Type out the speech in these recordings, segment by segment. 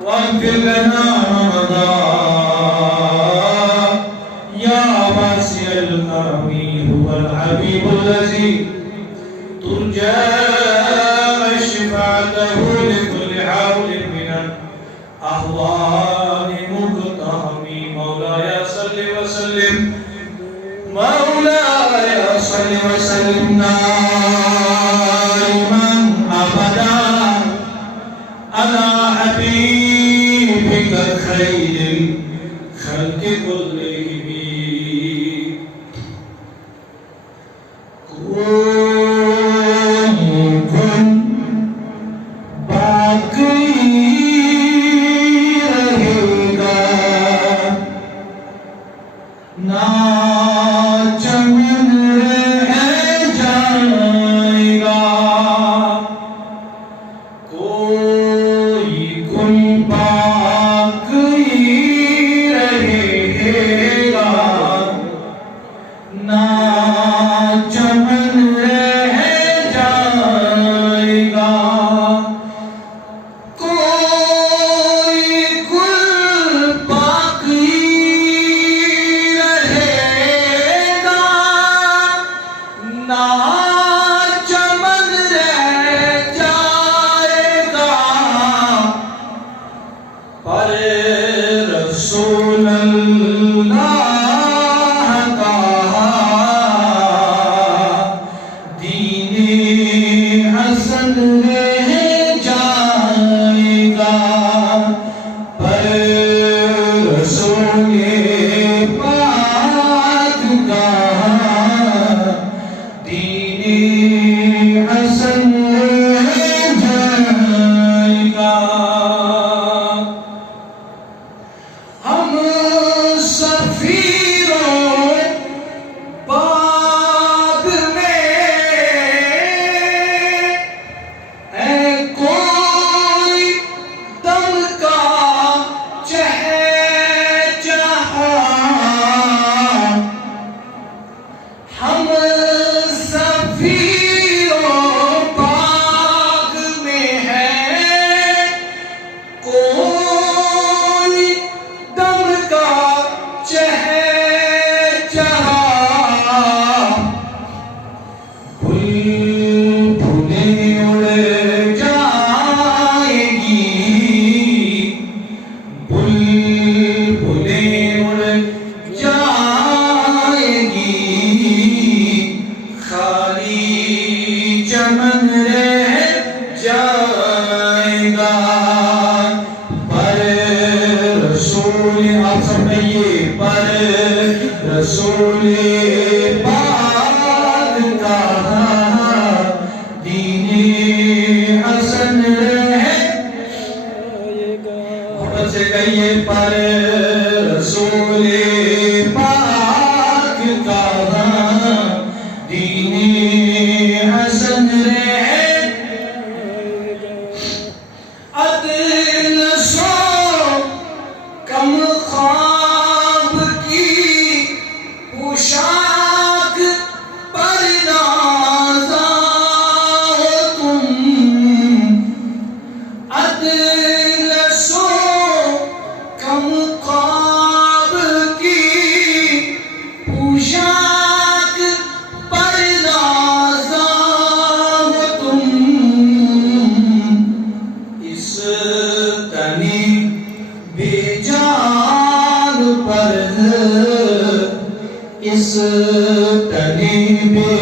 واغفر لنا رمضان يا واسع الكرم هو الحبيب الذي ترجى شفاعته لكل حول من الأحوال مقتحم مولاي صل وسلم دائما أبدا على حبيبك خير الخلق كلهم كن باقي رہے گا نا چمن رہ جائے گا کوئی گل باقی رہے گا نا چمن رہ جائے گا کوئی گل باقی رہے گا نا چمن رہ جائے گا پر رسول اللہ کا دین حسن رہ جائے گا پر رسول پاک کا دین حسن رہ جائے گا ہم سفیروں باغ میں ہے کوئی دم کا چہچہا ہم سفیروں باغ میں ہے کوئی دم کا چہچہا بلبلیں اڑ جائیں گی بلبلیں اڑ جائیں گی خالی چمن رہ جائے گا پر رسول آپ سمجھئے پر رسول پاک کا دین حسن رہ محبت سے کہیے پر رسول پاک کا دین حسن رہ عدل سو کم خواب کی پوشاک پر نازا ہو تم عدل سو کم خواب کی پوشاک پر نازا ہو تم اس تنی بے جان پر اس تنی بے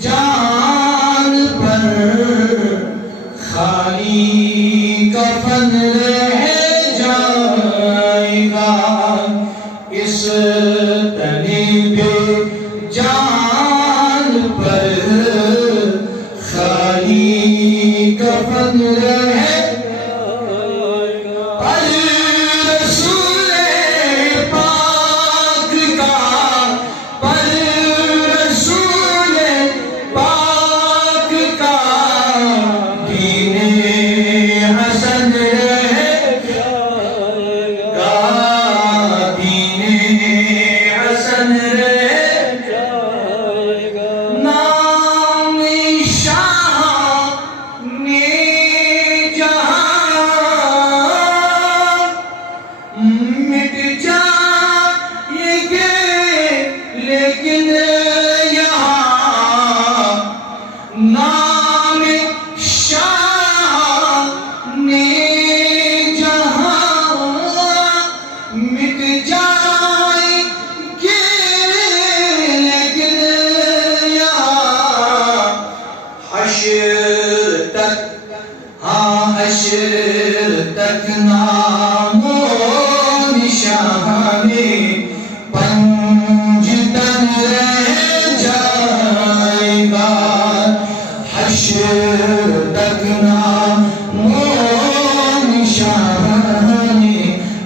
جان پر خالی کفن رہ جائے گا اس تنی بے جان پر خالی کفن رہ پر رسول پاک کا پر رسول پاک کا دین حسن رہ حشر تک نام و نشان پنجتن رہ جائے گا حشر تک نام و نشان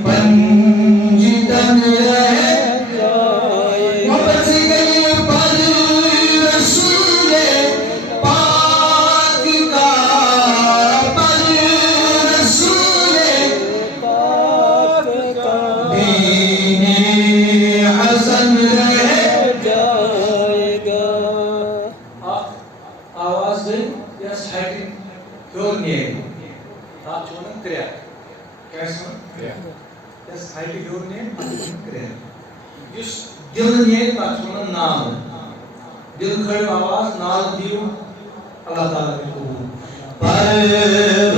پنجتن رہ جائے گا بچ گئی پر رسول پاک کا پر رسول پاک کا دین حسن رہ جائے گا آواز دیں یس ہیٹنگ کیوں نہیں آپ چھوڑیں کریا کیسا یس ہیٹنگ کیوں نہیں کریا یس دل نہیں بات چھوڑیں نام دل کھڑے آواز نال دیو اللہ تعالیٰ کے قبول پر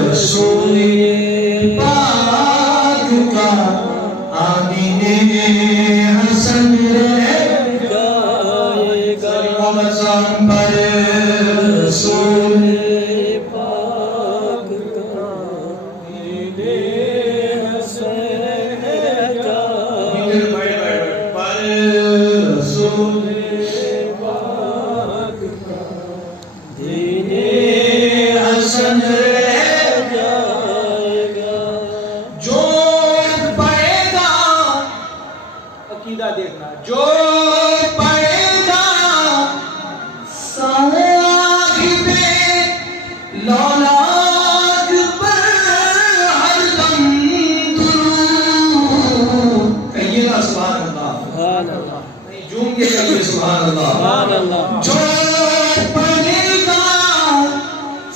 رسول پاک کا آمین حسن رہ جائے گا محمد پر رسول پاک کا آمین حسن رہ جائے گا پر رسول پاک کا دین حسن رہ جائے گا جو پڑھے گا عقیدہ دیکھنا جو پڑھے گا صاحب لولاک پر ہر دم درود کہیے گا سبحان اللہ نہیں جھوم کے کہیے سبحان اللہ جو پڑھے گا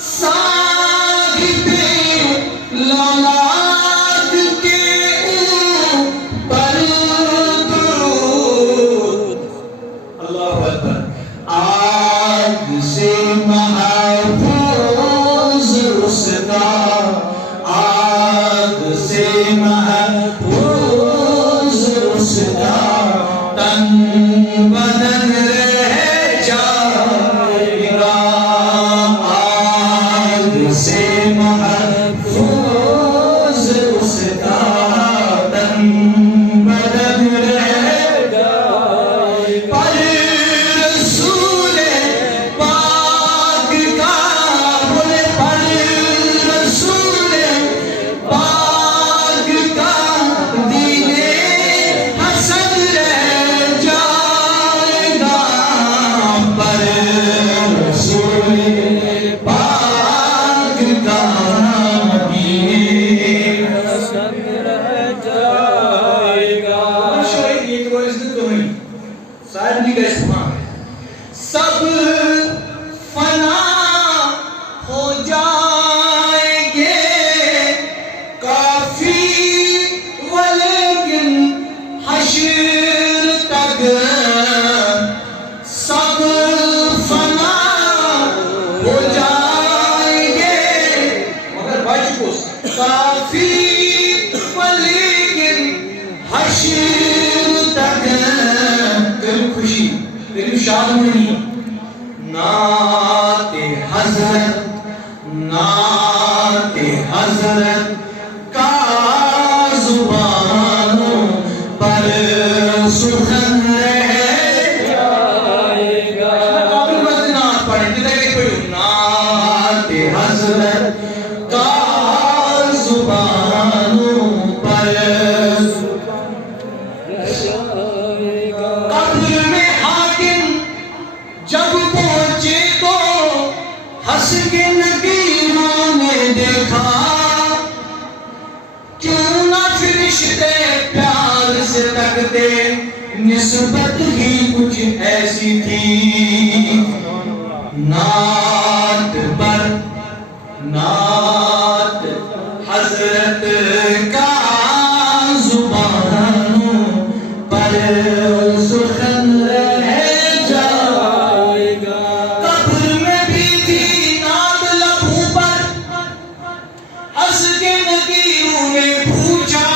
صاحب لولاک کے اوپر درود اللہ اکبر آگ سے محفوظ اس کا آگ سے محفوظ اس کا تن بدن رہ جائے گا آگ سے محفوظ اس کا تن بدن رہ جائے گا پر رسول پاک کا بولے پر رسول پاک کا دین حسن رہ جائے گا پر رسول پاک کا دین حسن رہ جائے گا شاید یہ تو عزت تو نہیں صاحب جی کا استعمال سب فنا ہو جائیں گے کافی ولیکن حشر تک سب فنا ہو جائیں گے مگر بچ کو کافی ولیکن حشر تک قریب خوشی قریب شاد نہیں نعت حضرت کا زبانوں پر سخن رہ جائے گا آپ لوگ نعت پڑھیں کدھر کے پڑھیں نعت حضرت کا زبانوں پر قبر میں حاکم جب پہنچے تو ہنس کے نبیوں نے دیکھا کیوں نہ فرشتے پیار سے تکتے نسبت ہی کچھ ایسی تھی نعت پر نعت حضرت کا زبانوں پر سخن رہ جائے گا قبر میں بھی تھی نعت لبوں پر ہنس کے نبیوں نے پوچھا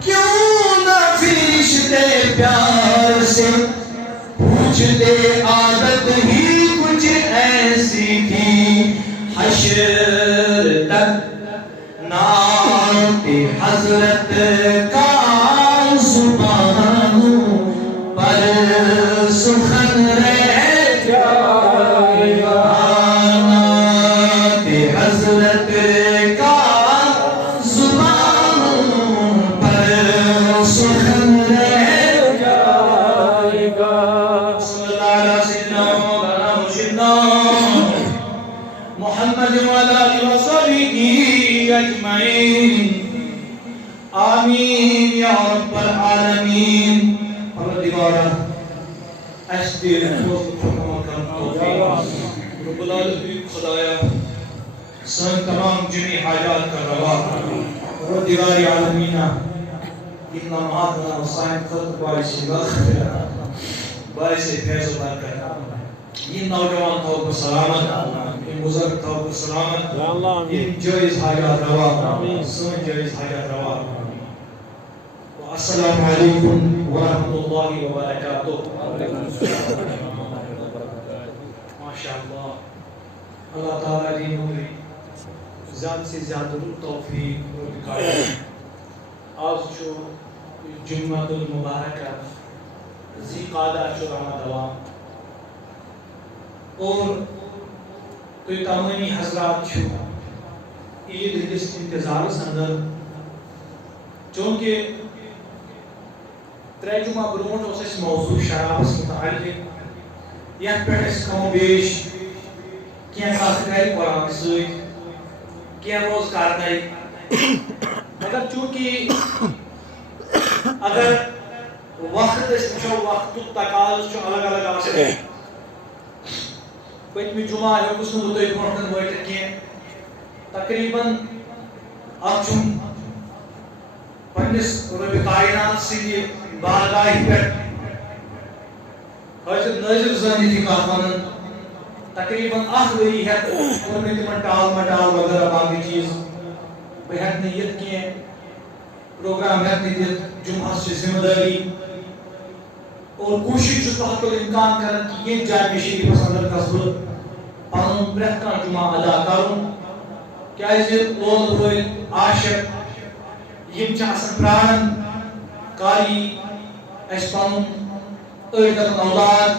کیوں نہ فرشتے پیار سے پوچھتے عادت ہی کچھ ایسی تھی حشر حضرت کا زبان پر سخن رہ جائے گا حضرت کا زبان پر سخن رہ جائے گا صلی اللہ علیہ سیدنا محمد وعلى آله وصحبه أجمعين آمين يا رب العالمين پروردگارا اشتی رحمت رب العالمین خدایا سن تمام جمی حاجات کا روا پروردگار عالمین ان نماز و سائن خلق باعث وقت باعث فیض و برکت یہ نوجوان تو سلامت یہ بزرگ تو سلامت یہ جائز حاجات روا سن جائز حاجات روا السلام علیکم ورحمۃ اللہ وبرکاتہ ماشاء اللہ اللہ تعالیٰ دی نوری زیادہ سے زیادہ توفیق آج چھو جمعہ المبارکہ ذی قعدہ چھو رمضان اور تو تمامی حضرات چھو عید ہندس انتظار سندر چونکہ ترے جمعہ برونٹ اس موضوع شرابس متعلق یہ پہ کم بیش کیا کتھ کر قرآن ست کیا روز کر مگر چونکہ اگر وقت وچو وقت تقاض الگ الگ آسان پتم جمعہ ہیوکس نا تھی برونٹن وٲتِتھ کینٛہہ تقریباً اتھ پنس رب کائنات سندِ بارگاہ پہ حضرت ناظر زانی تھی کت ون تقریباً اخ ؤری ہیت اور میں تمن ٹال مٹال وغیرہ باقی چیز بہ ہیک نہ یت کی پروگرام ہیک نہ دت جمعہ سے ذمہ داری اور کوشش تحت الامکان کرن کہ یہ جائے شریفس اندر گھس بہ پنن پرٛٮ۪تھ کانٛہہ جمعہ ادا کرُن کیازِ لول بھٲے عاشق یم چھ آسان پرارن کاری اس پنن أڑۍ دپن اولاد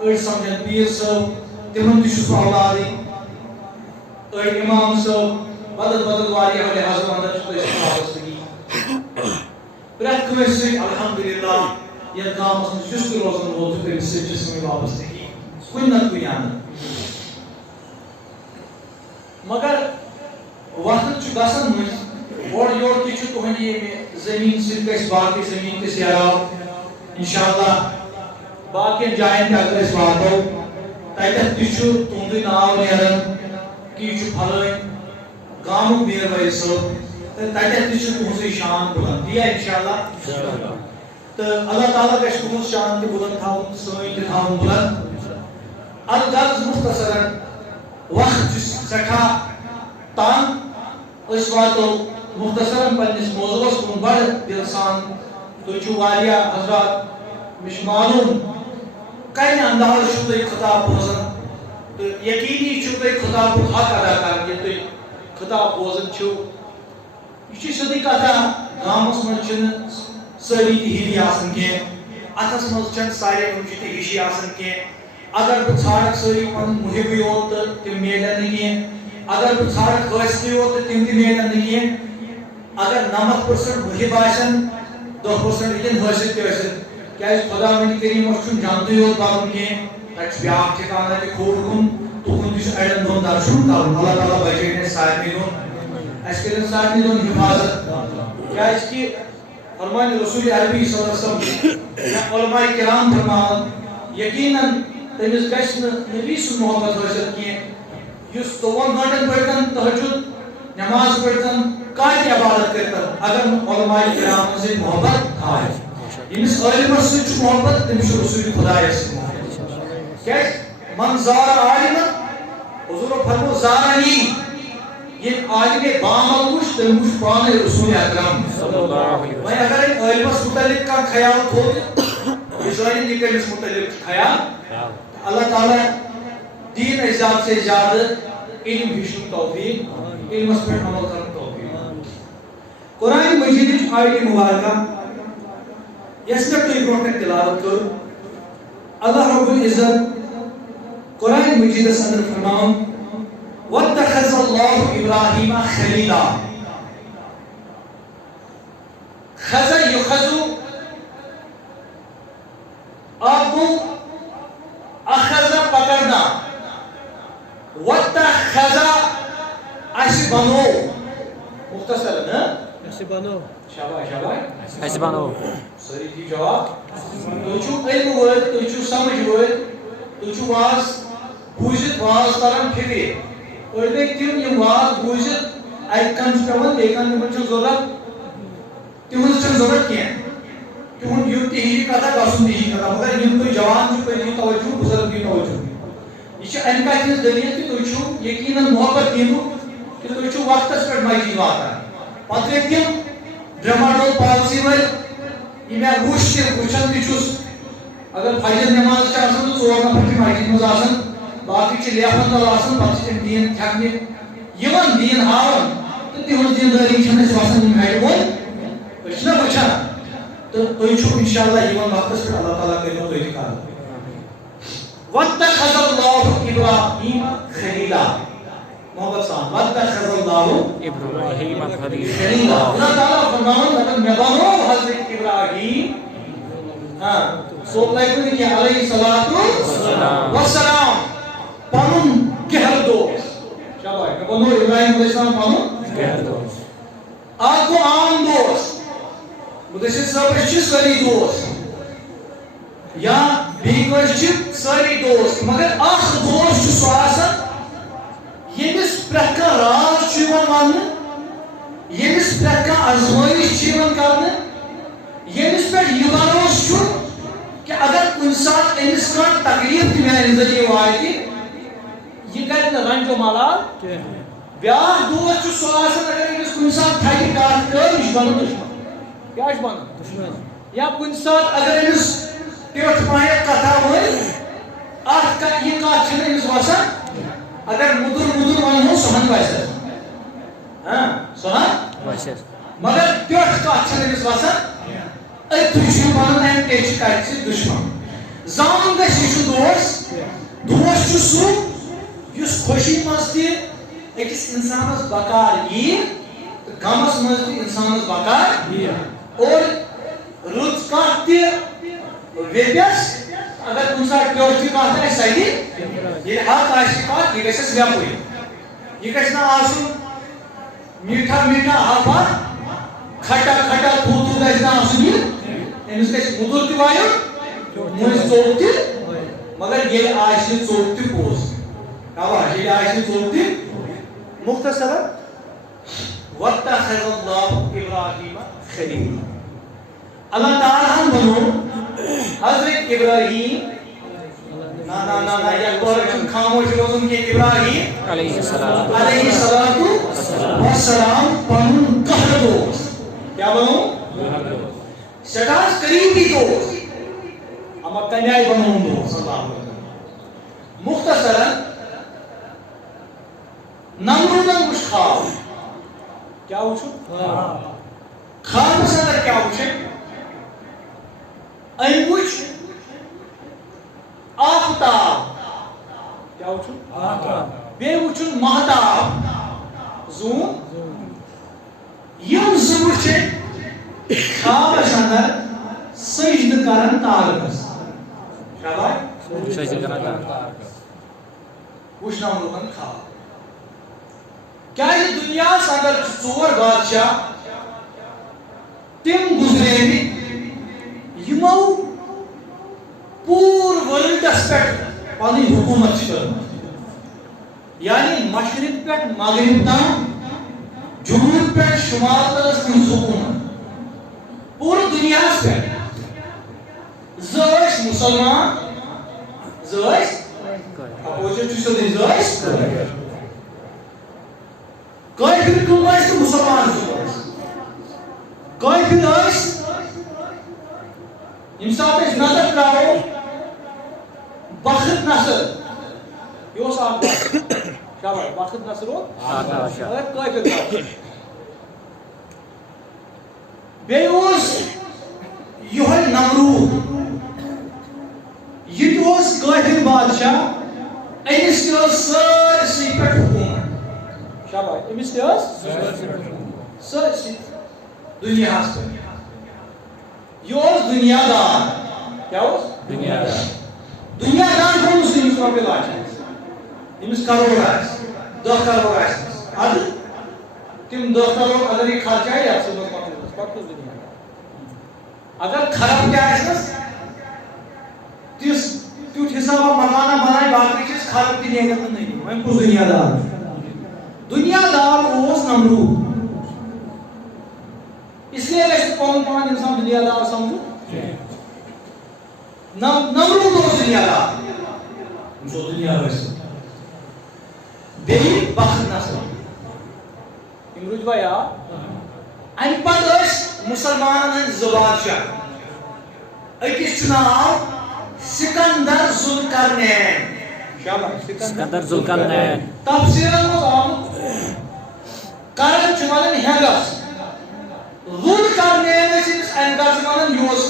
أڑۍ سمجھن پیٖر صٲب تمن تہِ چھُ سُہ اولادٕے أڑۍ امام صٲب بدل بدل واریاہو لحاظو اندر چھُ تۄہہِ سۭتۍ وابستگی پرٛٮ۪تھ کٲنٛسہِ سۭتۍ الحمدللہ یتھ گامس منٛز یُس تہِ روزن وول چھُ تٔمِس سۭتۍ چھِ سٲنۍ وابستگی کُنہِ نتہٕ کُنہِ اندٕ مگر وقت چھُ گژھان مٔنٛزۍ اور یور تہِ چھُ تُہنٛدِ ییٚمہِ زٔمیٖن سۭتۍ گژھِ باقٕے زٔمیٖن تہِ سیراب انشاءاللہ باقین جاین تہِ اگر أسۍ واتو تتٮ۪تھ تہِ چھُ تُہنٛدُے ناو نیران کہ یہِ چھُ پھلٲنۍ گامُک میٖر بھایی صٲب تہٕ تتٮ۪تھ تہِ چھُ تُہنٛزٕے شان بُلند تی انشاءاللہ تہٕ اللہ تعالیٰ گژھِ تُہنٛز شان تہِ بُلند تھاوُن سٲنۍ تہِ تھاوُن بُلند الغرض مختصرن وقت چھُ سٮ۪ٹھاہ تنگ أسۍ واتو مختصرن پننس موضوعس کُن بڑٕ دِلہٕ سان تُہۍ چھِو واریاہ حضرات مےٚ چھُ معلوم کمہِ انداز چھُو تُہۍ خطاب بوزان تہٕ یقیٖنی چھُو تُہۍ خطابُک حق ادا کران ییٚلہِ تُہۍ خطاب بوزان چھِو یہِ چھِ سیٚودُے کتھا گامس منٛز چھِنہٕ سٲری تہِ ہِوی آسان کینٛہہ اتھس منٛز چھنہٕ سارے اُمچہِ تہِ ہِشی آسان کینٛہہ اگر بہٕ ژھانڈکھ سٲری پنُن محبٕے یوت تہٕ تِم میلن نہٕ کینٛہہ اگر بہٕ ژھانڈکھ حٲصلٕے یوت تہٕ تِم تہِ میلن نہٕ کینٛہہ اگر 90% محب آسن 10% ہیٚکن حٲصل تہِ ٲسِتھ کیازِ خدا وند کریٖمس چھُنہٕ جنتٕے یوت بَرُن کینٛہہ تتہِ چھُ بیٛاکھ ٹھِکانہٕ تہِ کھوٚوُر کُن تُہُنٛد تہِ چھُ اَڑٮ۪ن دۄن درشُن کَرُن اللہ تعالیٰ بچٲیِن اَسہِ سارنٕے دۄن اَسہِ کٔرِنۍ سارنٕے دۄن حِفاظت کیازکہِ فرمانہِ رسول عربی صلی اللہ علیہ وسلم یا علماء کرام فرماوان یقیناً تٔمِس گژھِ نہٕ نبی سُنٛد محبت حٲصِل کینٛہہ یُس 24 گٲنٛٹن پٔرۍتن تہجد نماز پٔرۍتن کانٛہہ تہِ عبادت کٔرۍتن اگر نہٕ علماء کرامن سۭتۍ محبت تھاوِ ییٚمِس عٲلمس سۭتۍ چھُ محبت تٔمِس چھُ رسول خۄدایس سۭتۍ محبت کیازِ من زار عالمن حضورو فرمو زارنی ییٚلہِ عالمِ بامل وٕچھ تٔمۍ وٕچھ پانے رسول اکرم وۄنۍ اگر عٲلمس متعلق کانٛہہ خیال تھوٚو یہِ زٲنِن یہِ کٔمِس متعلق چھُ خیال اللہ تعالیٰ دین اَسہِ زیادٕ سے زیادٕ علم ہیٚچھنُک توفیق علمس پٮ۪ٹھ عمل کرنُک توفیق قرآن مجید آیت مبارکہ یس پہ تھی برو تلاوت کر اللہ رب العزت قرآن مجید اندر فرمان واتخذ اللہ ابراہیم خلیلا خز یخذ آپ کو اخذ پکڑنا واتخذ اش بنو مختصر نا اش بنو شاباش شاباش اش بنو سری کی جواب تو چھو علم ورد تو چھو سمجھ ورد تو چھو واز بوجت واز ترم پھرے اور دیکھ تیم یہ واز بوجت ایک کم چکاون دیکھن میں چھو ضرورت تیم چھو ضرورت کیا تیم یوں تیجی کتا گاسون تیجی کتا مگر یم کوئی جوان چھو کوئی توجہ بزرگ کی توجہ یہ چھو ان کا چیز دلیل کہ تو چھو یقینا محبت دینو کہ تو چھو وقت اس پر مائی واتا پتہ تیم ڈراماڈول پالیسی ول یہ میں وچھ وچھن تہ چھس اگر فجر نماز چھ آسان تو ژور نفر چھ مسجد مز آسان باقی چھ لیفن تل آسان پتہ چھ دین تھکنہ یمن دین ہاون تو تہنز دینداری چھنہ اس واسن یم ہیڈ وول أسۍ چھِنا وٕچھان تو تُہۍ چھُو انشاءاللہ یِوان وقتس پٮ۪ٹھ اللہ تعالیٰ کٔرِو تُہۍ تہِ کار واتخذ اللہ ابراہیم خلیلا محمد صاحب واتخذ اللہ ابراہیم خلیلا اللہ تعالیٰ فرماون اگر مے بنو حضرت ابراہیم ہاں سو لائک کہ علیہ الصلوۃ والسلام پنن کہر دوست شاباش مے بنو ابراہیم علیہ السلام پنن کہر دوست آپ کو عام دوست مدثر صاحب چھ ساری دوست یا بیگوش چھ ساری دوست مگر اخ دوست چھ سو آسان یمس پرٛٮ۪تھ کانٛہہ راز چھُ یِوان وننہٕ یمس پرٛٮ۪تھ کانٛہہ آزمٲیش چھِ یِوان کرنہٕ یمس پٮ۪ٹھ یہِ بھروسہٕ چھُ کہ اگر کُنہِ ساتہٕ أمِس کانٛہہ تکلیٖف تہِ میانہِ ذٔریعہٕ واتہِ یہِ کرِ نہٕ رنجو ملال بیٛاکھ دوست چھُ سُہ آسان اگر أمِس کُنہِ ساتہٕ تھکہِ کتھ کٔر یہِ چھُ بنان دُشمن کیٛاہ چھُ بنان یا کُنہِ ساتہٕ اگر أمِس ٹیوٚٹھ پہنتھ کتھا ؤنۍ اتھ یہِ کتھ چھنہٕ أمِس وسان اگر مدر مدر ونہو سہن وسس ہاں سہن وسس مگر ٹیوٚٹھ کتھ چھنہٕ أمِس وسان أتھی چھُ بنان امہِ ٹیچہِ کتھِ سۭتۍ دُشمن زانُن گژھِ یہِ چھُ دوست چھُ سُہ یُس خوشی منٛز تہِ أکِس اِنسانس بکار ییہِ تہٕ غمس منٛز تہِ اِنسانس بکار ییہِ اور رٕژ کتھ تہِ ویٚپٮ۪س اگر کُنہِ ساتہٕ ٹیوٚٹھ تہِ کتھ آسہِ سہی ییٚلہِ حق آسہِ کتھ یہِ گژھٮ۪س ویپٕے یہِ گژھِ نہٕ آسُن میٖٹھا میٖٹھا حرفا کھٹا کھٹا تھوٗ تھوٗ گژھِ نہٕ آسُن یہِ أمِس گژھِ موٚدُر تہِ وایُن مٔنٛزۍ ژوٚٹ تہِ مگر ییٚلہِ آسہِ نہٕ ژوٚٹ تہِ پوٚز شاباش ییٚلہِ آسہِ نہٕ ژوٚٹ تہِ مختصرا واتخذ اللہ ابراہیم خلیلا اللہ تعالیٰ ہم بنو حضرت ابراہیم نا نا نا نا یک بار خاموش روزن کہ ابراہیم علیہ السلام والسلام پنن کہر دوست کیا بنو سٹاس قریبی دوست اما کنیائی بنو دوست صلی اللہ علیہ وسلم مختصرا نمرودن وچھ خواب کیا وچھو خواب سے اندر کیا وچھے این وچھ آفتاب کیا وچھو بے وچھو مہتاب زون یم زو وچھے خواب سے اندر سجد کرن تارکس شاباش سجد کرن تارکس وچھنا ملکن خواب کیا یہ دنیا اگر ژور بادشاہ تم گزرے یمو پور ورلڈس پہ پنی حکومت کرمت یعنی مشرق پہ مغرب تام جنوب پہ شمال تلس تم حکومت پور دنیا پہ زش مسلمان زش اپوزٹ زش کافر کم آئیس تو مسلمان کافر آئیس امسات اس نظر تراؤ بخت نصر یہ اس آتا شاباش بخت نصر ہو اگر کافر آئیس بیوس یہ نمرود یہ قاہر بادشاہ امس سرسی پہ حکومت شاباش امس سرسی دنیا پہ یہ دنیا دار کیا دنیا دار کون سی امس رۄپیہِ لاچھ امس کروڑ آس 10 کروڑ آس اد تم 10 کروڑ اگر یہ خرچ آئے آپ سے دنیا اگر خراب کیا ہے تیس تیوت حساب مکانہ بنائے باقی چیز خراب کی نیگت نہیں وہاں کو دنیا دار اوس نمرود اس لیے اگر پان انسان دنیا دار سمجھو نمرود اوس دنیا دار جو دنیا ویسے بیئی بخت نصر امروز بایا ان پت مسلمان زبادشاہ اکس ناو سکندر ذوالقرنین سکندر ذوالقرنین تفسیر آمد کرن ونان ہیگس ذوالقرنین انکر ونان یہ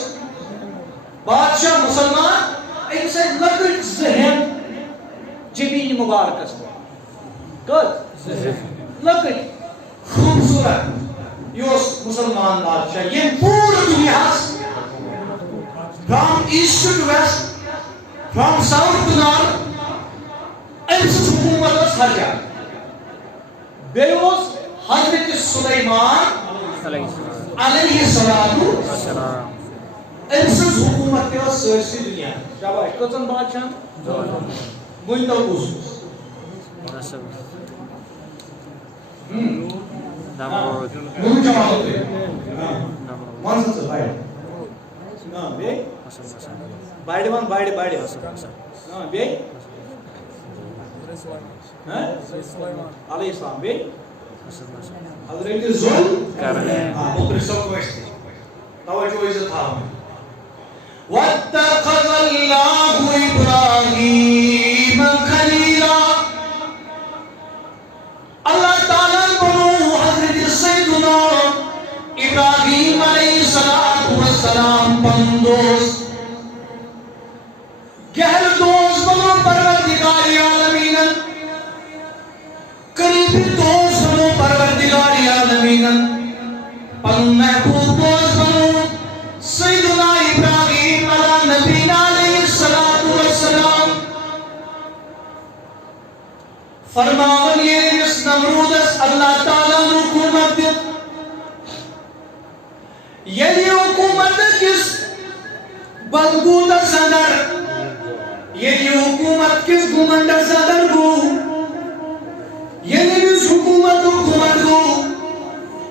بادشاہ مسلمان امس لکٹ ذہن جبین مبارکس کت لکٹ خوبصورت یہ مسلمان بادشاہ یہ پورا دنیا from east to west from south to north امس حکومت ہر جگہ بیوس حضرت سلیمان علیہ السلام امس حکومت سرسی دنیا شاباش کتن بادشاہ ون تو کس نمرود باڑی ون باڑی باڑی بیٚیہِ علیہ السلام بیٚیہِ حضرت ذوالقرنین توجہ عزت تھاوٕنۍ واتخذ اللہ ابراہیم خلیلا اللہ تعالیٰ بنو حضرت سیدنا ابراہیم علیہ السلام پن دوست گہر دوست بنو پروردگار عالمین قریبی دوست بنو پروردگار عالمین پن محبوب دوست بنو سیدنا ابراہیم علی نبینا علیہ السلام فرماون یہ اس نمرودس اللہ تعالیٰ حکومت دیت یعنی حکومت کس بدبوت صدر یعنی حکومت کس گمنڈ صدر گو یعنی کس حکومت گو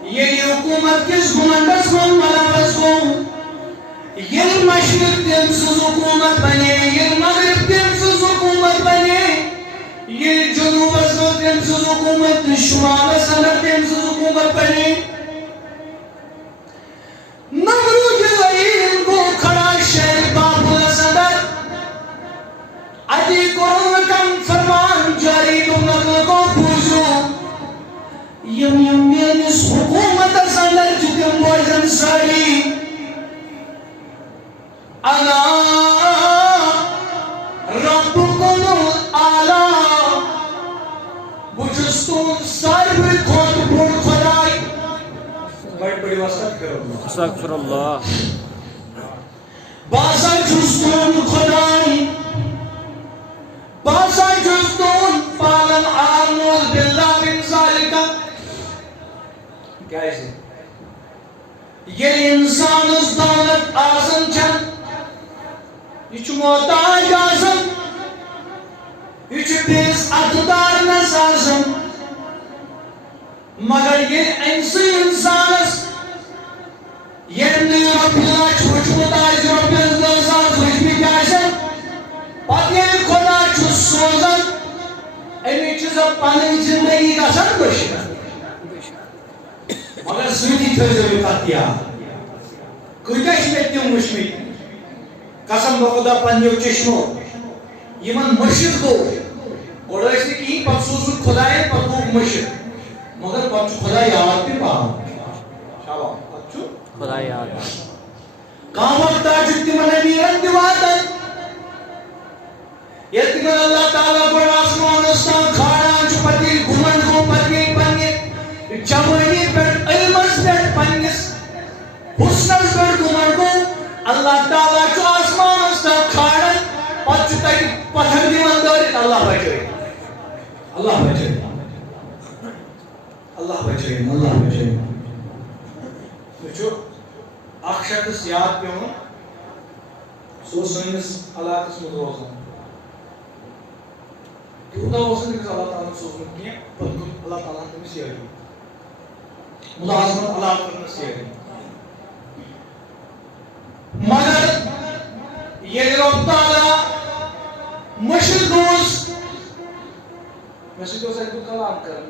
یعنی حکومت کس گمنڈ ملابس گو یعنی مشرق دن سز حکومت بنے یعنی مغرب دن سز حکومت بنے یعنی جنوب دن سز حکومت شمال صدر دن سز حکومت بنے نمرود لئین کو کھڑا شہر بابل صدر ادی قرآن کم فرمان جاری تو نقل کو پوچھو یم اس حکومت صدر جتن بوزن ساری انا ربکم اعلی بجستون ساروی خود بڑ خدای بڑی واسط کرو استغفر اللہ بازا جستون خدای بازا جستون پالن آموز باللہ من ذالکہ کیسے یہ انسان اس دولت آزم چند یہ چھ محتاج آزم یہ چھ بیس اقدار نس آزم مگر یہ انسی انسانس یہ ربنا چھوچمت آئیز ربنا دوزان خوشبی جائزن پت یہ خدا چھو سوزن امی چیزا پانی زندگی کا سن بشن مگر سویتی تھوزوی قطیا کجاش میں تیوں مشمی قسم بخدا پنیو چشمو یمن مرشد کو اور ایسی کی پتسوزو خدای پتو مرشد مگر پتو خدا یاد بھی پاہم شابا پتو Allah yad. Kamat tajud timan amiran diwatan. Yetiman Allah Ta'ala ko asman astan khana chupati guman ko pati pange. Jamani per ilmas per panges. Husnas per guman ko Allah Ta'ala ko asman astan khana pachutai pathar diwan dori Allah bache. Allah bache. Allah bache. Allah bache. Wachho akshatas yaad peon so sanis alakas mudroza. Tuta osan ke Allah Ta'ala sozun kiya padku Allah Ta'ala ne siyari. Mulazmat Allah Ta'ala siyari. Magar ye Rabb Ta'ala mashhur Masjid se tu kalam karan,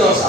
200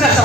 300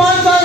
50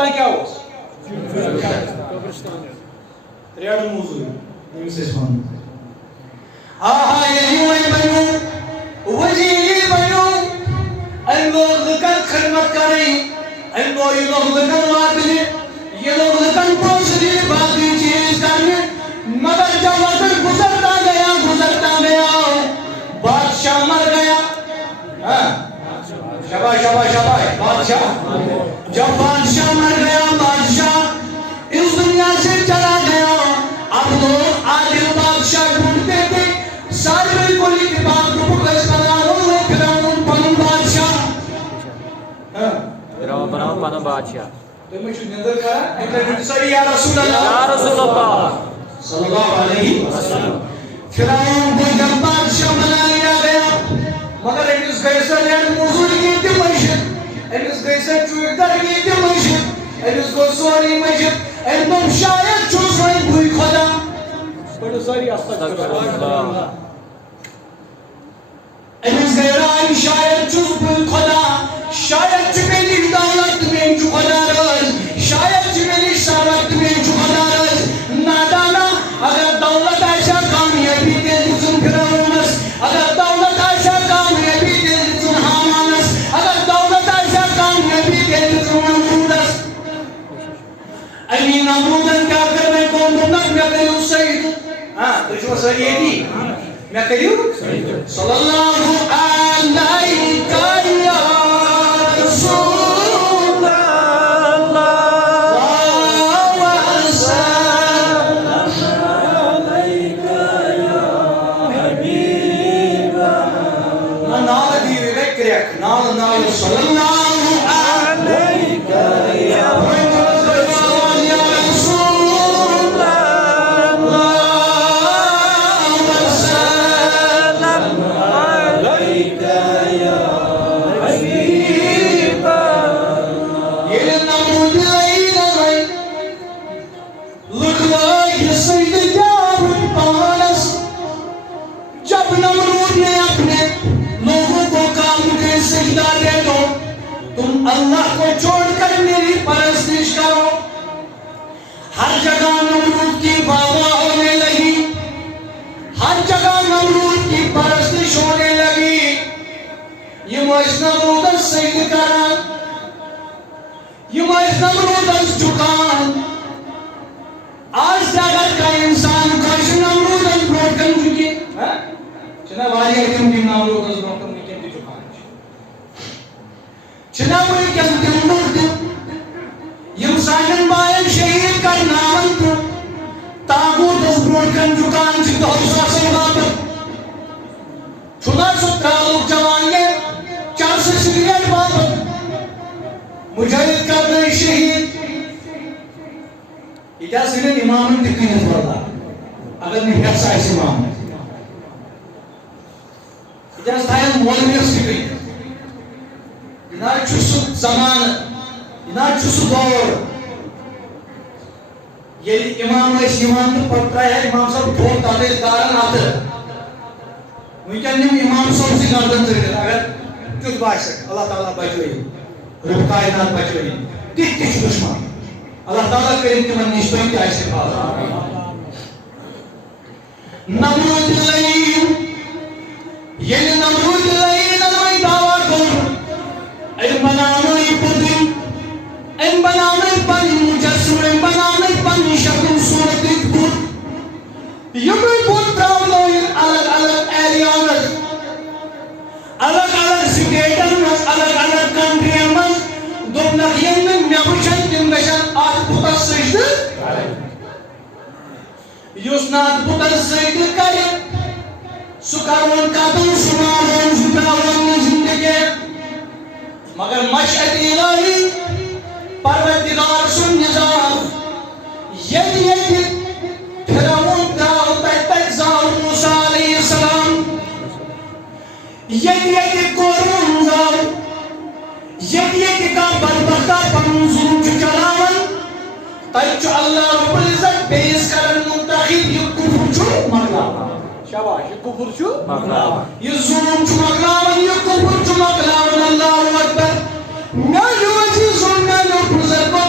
اوتان کیا ہوس ریاڑ موضوع یمس اس one آہا یہ بنو وزیر بنو ان لوگ لکن خدمت کریں ان لوگ لکن واتنے یہ لوگ لکن پروسری باقی چیز کرنے مگر جب وقت گزرتا گیا بادشاہ مر گیا شباش بادشاہ جب بادشاہ مر گیا بادشاہ اس دنیا سے چلا گیا اب لوگ عادل بادشاہ ڈھونڈتے تھے سارے کوئی اتفاق فرعون پنن بادشاہ فرعون پنن بادشاہ تو میں نظر کرا ایک ساری یا رسول اللہ صلی اللہ علیہ وسلم فرعون کو جب بادشاہ بنا لیا گیا مگر امس گئی سا ریڈ موضوع کی مشت امس گئی سا چوکدر کی مشت امس گو سوری مشت ام شاید چھوس وۄنۍ بُے خدا بڑٕ سٲری استغفر اللہ امس گئی راے شاید چھُس بُے خدا شاید چھُ مےٚ نِش دولت تہٕ مےٚ چھُ خدا رٲضۍ شاید چھُ مےٚ نِش ثروت تہٕ مےٚ چھُ خدا رٲضۍ نادانا اگر دولت آسیا کامیٲبی تیٚلہِ دِژٕن فرعونس اگر دولت آسیا کامیٲبی تیٚلہِ دِژٕن حامانس اگر دولت آسیا کامیٲبی تیٚلہِ دِژٕن نمروٗدس امی نمرودن کیا کر میں کون دونک میں کریو سید تو جو سر یہ دی میں کریو صلی اللہ علیہ یا رسول اللہ وسلم علیک یا حبیب نال دی ویکریک نال صلی اللہ علیک یا اللہ کو چھوڑ کر میری پرستش کرو ہر جگہ نمرود کی بابا ہونے لگی ہر جگہ نمرود کی پرستش ہونے لگی یہ مجھ نمرود سید کران یہ مجھ نمرود جھکان آج اگر کا انسان کوئی نمرود بروکن جھکی چنا والی اکم کی نمرود بروکن نکم کی جھکان چناوی کن تم مرد یم سانن بائن شہید کر نامن تو تاغوت اس بروڑکن جکان چی دوسرا سے بابت چھنا سترالوک جوانگے چار سے سلیٹ بابت مجاہد کرنے شہید اجاز سلیٹ امامن تکنیت وردا اگر نہیں حفظ آئیس امام اجاز تھائن مولویت سکنیت نا چوسو زمان نا چوسو دور یہ امام اس امام تو پڑھتا ہے امام صاحب بہت تعدیل دارن آتے مجھے امام صاحب سے گردن سے اگر کچھ باش سکتا اللہ تعالیٰ بچوئی رب کائنات بچوئی کچھ دشمن اللہ تعالیٰ کریم کے من نشبہی کی آئی سے بھالا نمرود لئیم یہ نمرود لئیم نمائی دعویٰ کر این بنانے پدی این بنانے پن مجسم این بنانے پن شکل صورت بود یمی بود پراؤلوین الگ الگ ایریانز الگ الگ سٹیٹنز الگ الگ کنٹریمز دو نخیم میں میوشن تم بشن آت بوتا سجد یوسنات بوتا سجد کرے سکرون قدم سنارون سکرون زندگی مگر مشہد الہی پروردگار سن نظام یہ فرعون داؤ تک زاؤ موسیٰ علیہ السلام یہ قرون زاؤ یہ کا بربختہ پنزون چلاون تک اللہ رب العزت بیس کرن منتخب یہ کفر چھو مغلاون شاباش یہ کفر چھو مغلاون یہ ظلم چھو مغلاون یہ کفر چھو مغلاون اللہ اکبر میں جو چیز سننا جو بزرگوں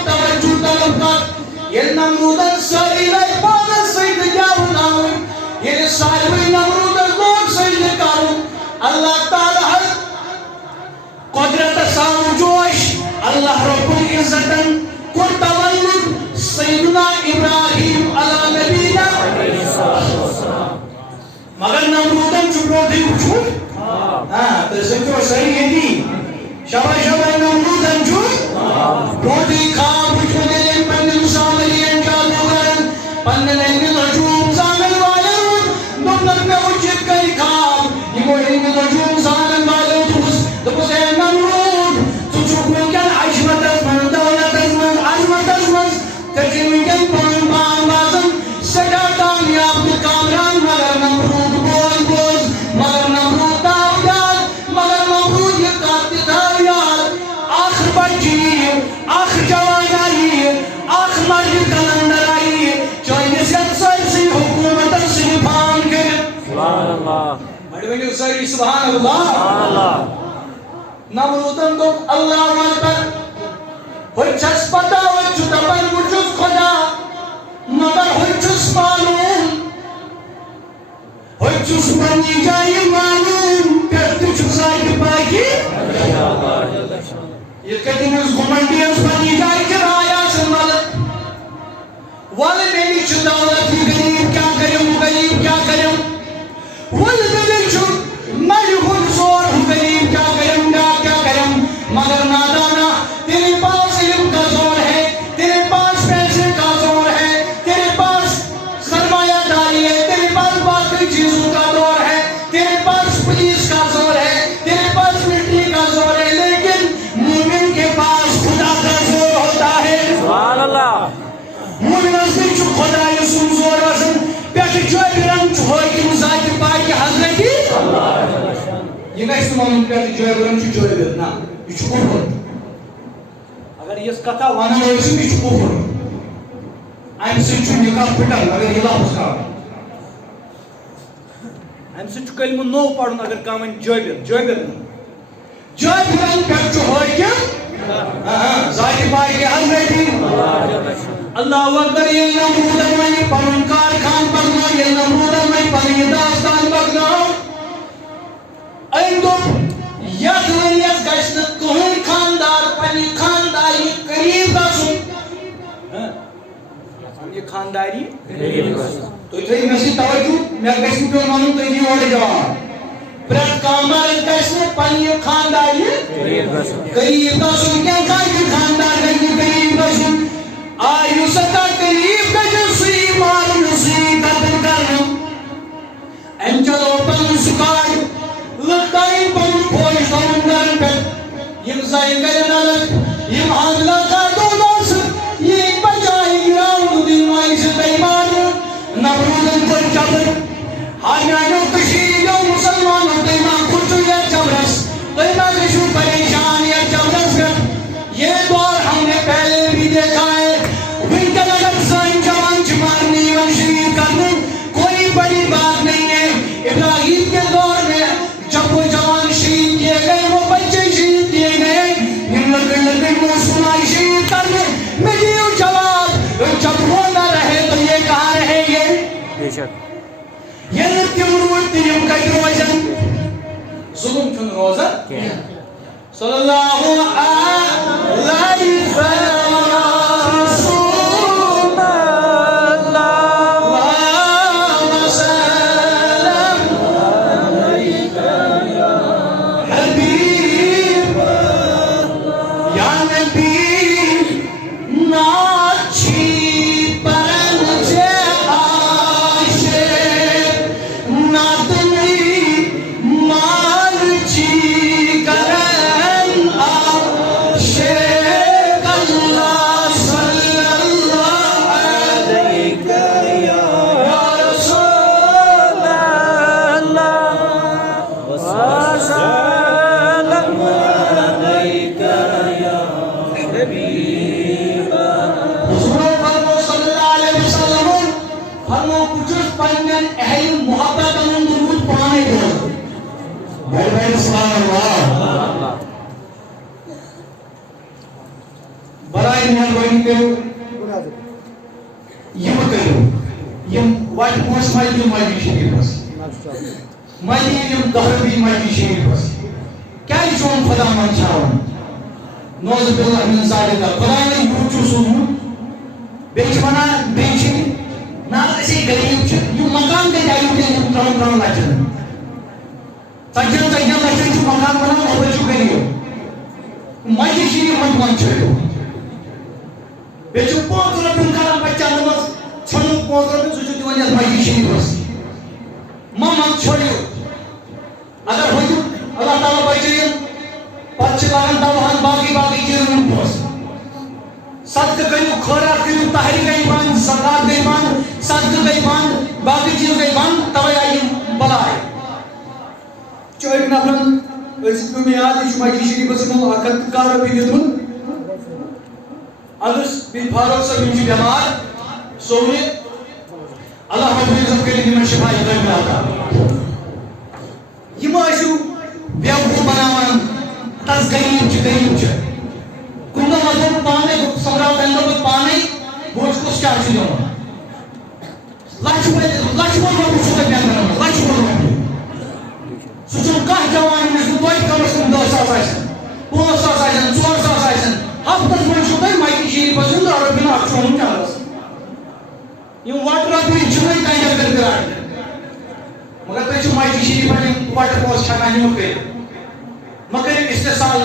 یل نمرودن ساری لگ پانس سجدہ گیوناون یل ساروی نمرودن لوگ سجدہ کرن اللہ تعالی قدرت سان جوش اللہ رب العزتن کن تولد سیدنا ابراہیم علی نبینا مگر نمرودن چپروتی وچھو تو سنچو صحیح ہے دی شبہ شبہ نمرودن چھو روٹی خواب وچھو دلیں پندن سامری انجالو گرن پندن علم رجوم زامن والن دمنن میں وچھت کئی خواب یہ وہ علم رجوم زامن والن دبس اے نمرود تو چھوک منکن عجمت ازمن دولت ازمن عظمت ازمن تجھے منکن پان بان بازن سجا کامیاب کامران مگر نمرود بول بوز مگر نمرود داویاد مگر نمرود یہ قاتل داویاد آخر بچی آخر جوان آئی آخر مرد کلندر آئی چوئی نسیت سرسی حکومت سے بھان کے سبحان اللہ مڑوینی سری سبحان اللہ نمرودن دو اللہ اکبر ہوئی چھس پتا ہوئی چھو دبن وچھس خدا مگر ہوئی چھس معلوم ہوئی چھس بنی جائی معلوم پیرتی چھس آئی باقی یہ کہتی ہیں اس گمنڈی اس بنی جائی کے رایا سے ملک والے میری چھو دولت ہی غریب کیا کریں غریب کیا کریں والے میری چھو میں خود زور ہوں غریب کیا کریں گا کیا کریں مگر نادانا تیرے پاس علم کا زور ہے تیرے پاس پیسے کا زور ہے تیرے پاس سرمایہ داری ہے تیرے پاس باقی چیزوں کا دور ہے تیرے پاس پولیس کا زور ہے تیرے پاس ملٹری کا زور ہے لیکن مومن کے پاس خدا کا زور ہوتا ہے سبحان اللہ مومن اسے چھو خدا یسون زور وزن پیٹھ جوئی برن چھوئی کی مزاج پائی کی حضرتی یہ میں اس مومن پیٹھ جوئی برن چھوئی برن نا یہ چھو کفر اگر یہ کتا وانا ہوئی یہ چھو کفر ایم سے چھو نکاح پٹن اگر یہ لفظ کا ایم سے چھو کلمہ نو پڑھن اگر کامن جوئی برن پیٹھ چھو ہوئی کیا ذاتی پائی کی حضرتی اللہ اکبر یہ نمرودن میں پرن کارخان پکنا یہ نمرودن میں پرن داستان پکنا این دو یاد ونیت گشت کہن خاندار پنی خانداری قریب گسن یہ خانداری تو اتھائی میں سے توجہ میں گشت پیو مانوں تو یہ اوڑے جواب پرت کامر گشت پنی خانداری قریب گسن کیا خاندار قریب گسن آئیو ستا قریب گجن سوئی مال نسی قدر کرنم این چلو پن سکائی لگتائی پن پوش دون گرن پہ یم زائن گرن الگ یم حادلہ کا دو داس یہ ایک بجائی گراؤں دن مائی سے بیمان نبرودن پر جبر ہانیانو کشید جو مسلمانوں دیمان کچھو یا جبرس دیمان کشو پریشان یا جبرس کر یہ دور ہم نے پہلے بھی دیکھا ہے ونکل اگر سائن جوان چمارنی و شہید کرنے کوئی بڑی بات نہیں ہے ابراہیم کے دور میں جب وہ جوان شہید کیے گئے وہ بچے شہید کیے گئے لڑکے کو سنائی شہید کرنے میں دیو جواب جب وہ نہ رہے تو یہ کہاں رہے گے یہ نتیم روٹیم کا روزن ظلم کن روزن صلی اللہ علیہ وسلم برائے مہربانی کرو یہ وٹ پوس مجھے مسجد شریفس مسجد دہربی مسجد شریفس کیا چون خدا منچاون نوز باللہ من ذالک خدا نے یوچو سوزمت بیچ ونان بیچ نا اسی غریب یہ مکان کے جائیو کے ترون لچن ژتجی لچن مکان بنان اور غریب مسجد شریف مت منچو بیچ 5 رۄپیہِ کران بچن منٛز ژھنُن 5 رۄپیہِ سُہ چھُ دِوان یتھ مسجد شریفس ممن چھوڑیو اگر ہوئی اللہ تعالیٰ بچائیں پتہ چھ لاگان دواہن باقی چیزن پونسہٕ صدقہ کٔرِو خٲرات کٔرِو تحری گٔے بنٛد زکات گٔے بنٛد صدقہ گٔے بنٛد باقی چیز گٔے بنٛد توے آیہِ یِم بلاے چٲرۍ نفرن أسۍ پیوٚو مےٚ یاد یہِ چھُ مسجد شریفس یِمو 110 رۄپیہِ دیُتمُت اَدُس بیٚیہِ فاروق صٲب یِم چھِ بٮ۪مار سورُے اللہ رب العزت کٔرِنۍ یِمن شفاء کٲمِل عطا یِم ٲسِو بیوقوٗف بناوان تس غریب چھِ کُنہِ دۄہ وَنہٕ بہٕ پانے سمراو تَمہِ دۄہ بہٕ پانے بہٕ وٕچھ کُس کیٛاہ چھُ دِوان لچھ بوٚد رۄپیہِ چھُ تۄہہِ بینٛکن منٛز لچھ بوٚد رۄپیہِ سُہ چھُنہٕ کانٛہہ جوان ییٚمِس نہٕ توتہِ کمس کم 10 ساس آسن 5 ساس آسن 4 ساس آسن ہفتس منٛز چھُو تۄہہِ مسجد شریفس ہُنٛد 10 رۄپیہِ اکھ چھُ اوٚنمُت چندس یِم وٹہٕ رۄپیہِ چھِنہٕ کنجر کٔرِتھ گراٹھ مگر تُہۍ چھِو مسجد شریفن یِم وٹہٕ پونٛسہٕ چھکان یِم کٔرِتھ مہ کٔرِو استحصال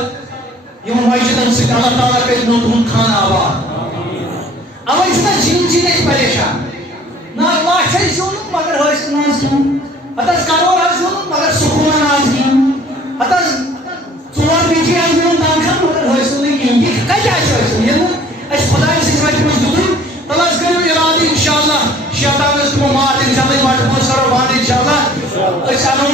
یِم مسجدن سۭتۍ اللہ تعالیٰ کٔرِنو تُہُنٛد خانہٕ آباد اوے چھُ نا جِن أسۍ پریشان نا لچھ آسہِ زیوٗنمُت مگر حٲصِل نہٕ حظ کِہیٖنۍ ہتہٕ حظ کرور آسہِ زیوٗنمُت مگر سکوٗن آسہِ کِہیٖنۍ ہتہٕ حظ 4 بیٚیہِ آسہِ میون تنخواہ مگر حٲصِل نہٕ کِہیٖنۍ یہِ کتہِ آسہِ حٲصِل ییٚلہِ نہٕ اَسہِ خۄداے سٕنٛزِ وتہِ منٛز دیُتُے تیٚلہِ حظ کٔرِو اِرادٕ اِنشاءاللہ شیطان حظ دِمو مات اِنشاءاللہ وٹہٕ پونٛسہٕ کرو بنٛد اِنشاءاللہ أسۍ اَنو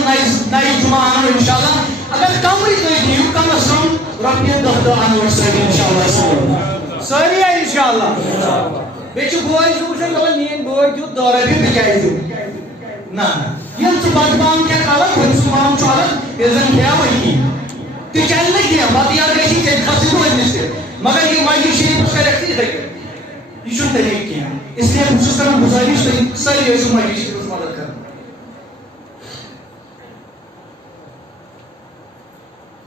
نَیہِ جُمعہ اَنو اِنشاءاللہ اگر کمٕے تُہۍ دِیِو کم از کم رۄپیہِ 10 اَنو أسۍ سٲری اِنشاءاللہ سٲری آے اِنشاءاللہ بیٚیہِ چھُ بوے زٕ وٕچھان دپان میٛٲنۍ بوے دیُت 10 رۄپیہِ بہٕ کیٛازِ دِمہٕ نہ ییٚلہِ ژٕ بتہٕ بانہٕ کھٮ۪کھ الگ ہُمہِ سُنٛد بانہٕ چھُ الگ ییٚلہِ زن کھیٚوٕے کینٛہہ تہِ چلہِ نہٕ کینٛہہ بتہٕ یاد گژھی ژےٚ کھسٕے روزنس تہِ مگر یہِ مسجد شریفس کرٮ۪کھ ژٕ یِتھٕے کٔنۍ یہِ چھُنہٕ طریٖقہٕ کینٛہہ اسلیے بہٕ چھُس کران گُزٲرِش تُہۍ سٲری ٲسِو مسجد شریفس مدد کران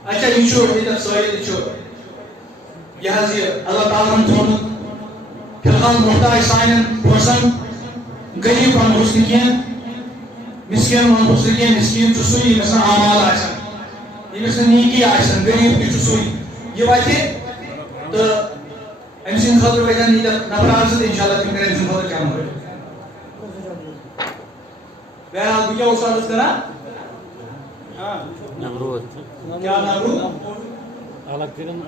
اچھا یہِ چھُ ییٚتٮ۪تھ سٲری چھُ یہِ حظ یہِ اللہ تعالیٰ ہن تھوٚومُت فی الحال محتاج سانٮ۪ن پونٛسن غریٖب ونہوس نہٕ کینٛہہ مسکیٖن ونہوس نہٕ کینٛہہ مسکیٖن چھُ سُے ییٚمِس نہٕ اعمال آسن ییٚمِس نہٕ نیٖکی آسن غریٖب تہِ چھُ سُے یہِ وتہِ تہٕ أمۍ سٕنٛدِ خٲطرٕ وٲتٮ۪ن ییٚتٮ۪تھ نفر زٕ تہٕ اِنشاءاللہ تِم کرن أمۍ سٕنٛدِ خٲطرٕ کیٛاہ مدد بہرحال بہٕ کیٛاہ اوسُس عرض کران نمرود کیٛاہ نمروٗد الگ کرن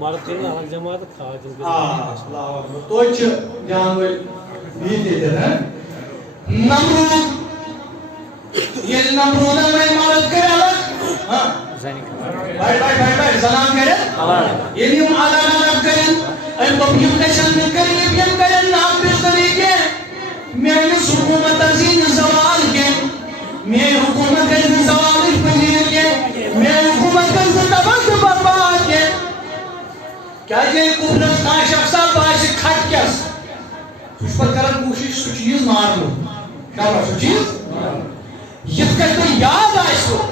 مرد کرن الگ جماعت خاتم اللہ اکبر توتہِ چھِ جان وٲلۍ بِہِتھ ییٚتٮ۪تھ نمروٗد ییٚلہِ نمروٗدن وۄنۍ مرد کٔرۍ الگ بڑِ زنان کرن ییٚلہِ یِم الگ الگ کرن أمۍ دوٚپ یِم گژھن نہٕ غریٖب یِم کرن نہٕ بِزدٔری کینٛہہ میٲنِس حکوٗمتس یی نہٕ زوال کینٛہہ میٲنۍ حکوٗمت گژھِ نہٕ زوالٕچ پٔلیٖر کینٛہہ میٲنۍ حکوٗمت گژھِ نہٕ تباہ تہٕ برباد کینٛہہ کیٛازِ ییٚلہِ کُفرس کانٛہہ شخصا باسہِ کھٹکس سُہ چھُ پتہٕ کران کوٗشش سُہ چیٖز مارنُک شاباش سُہ چیٖز یِتھ کٔنۍ تۄہہِ یاد آسِوٕ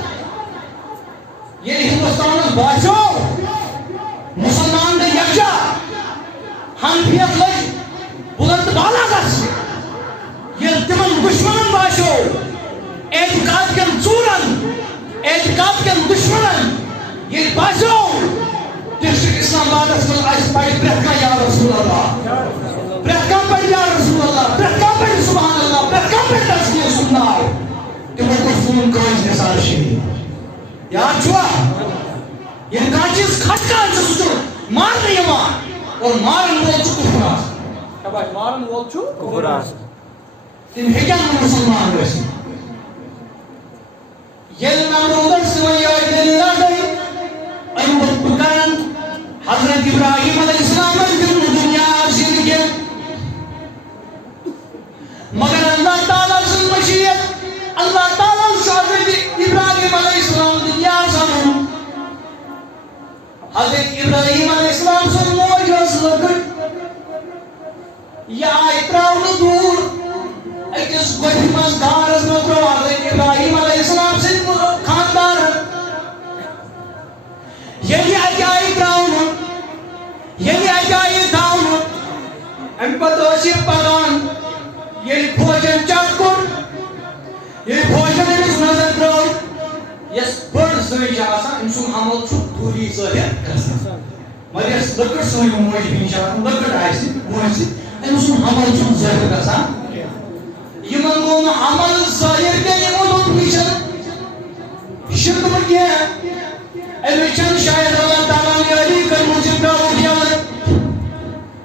ییٚلہِ ہندوستانس باسیو مسلمان گٔے یکجا حنفیت لٔج بُلند بالا گژھنہِ ییٚلہِ تِمن دُشمنن باسیو اعتقاد کٮ۪ن ژوٗرن اعتقاد کٮ۪ن دُشمنن ییٚلہِ باسیو ڈسٹرکٹ اسلام آبادس منٛز آسہِ پرِ پرٛٮ۪تھ کانٛہہ یا رسول اللہ پرٛٮ۪تھ کانٛہہ پرِ یا رسول اللہ پرٛٮ۪تھ کانٛہہ پرِ سبحان اللہ پرٛٮ۪تھ کانٛہہ پرِ تسبیح سُنٛد ناو تِمو کوٚر فون کٲنٛسہِ نثار شریٖف یاد چھُوا ییٚلہِ کانٛہہ چیٖز کھٹکان چھُ سُہ چھُ مارنہٕ یِوان اور مارن وول چھُ کُفر آسان شاباش مارن وول چھُ کُفر آسان تِم ہیٚکن نہٕ مُسلمان ٲسِتھ ییٚلہِ نمروٗدن سۭتۍ یہِ دٔلیٖلا گٔے أمۍ دوٚپ بہٕ کرن حضرت ابراہیم علیہ السلامن دیُت نہٕ دُنیا زندگی مگر اللہ تعالیٰ سٕنٛز مشیت اللہ تعالیٰ چھُ حضرت ابراہیم علیہ السلام دُنیا زانُن حضرت ابراہیم علیہ السلام سٕنٛز موج ٲس لۄکٕٹ یہِ آیہِ تراونہٕ دوٗر ام پتہ یہ پکان یہ فوجن چک کور یہ فوجن امس نظر ترو یس بڑ زنج ام سن عمل دوری ظاہر گژھان مگر یس لکڑ سن موج بین لکڑ موج ام سن عمل ظاہر گژھان یمن گو عمل ظاہر کے یمن شرک کیا امیشن شاید اللہ تعالیٰ نے علی کر مجھے پراؤ دیا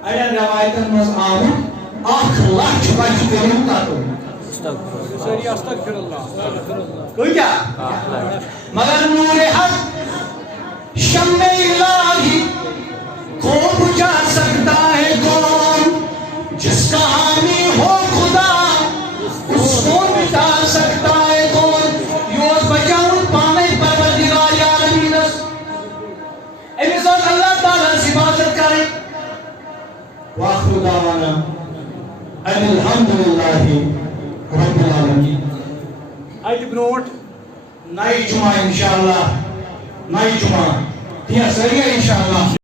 اڑین روایتن مز آمد 1,00,000 بچہ کریم قتل ساری استغفر اللہ کیا مگر نور حق شمع الہی کو بجھا سکتا ہے کون جس کا حامی ہو خدا اس کو مٹا سکتا ہے کون یوز بچاؤ پانے پروردگار عالمین امس اللہ تعالیٰ سے حفاظت کرے واخر دعوانا ان الحمدللہ رب العالمین اتہ برونٹ نئی جمعہ انشاءاللہ نئی جمعہ یہ سریع انشاءاللہ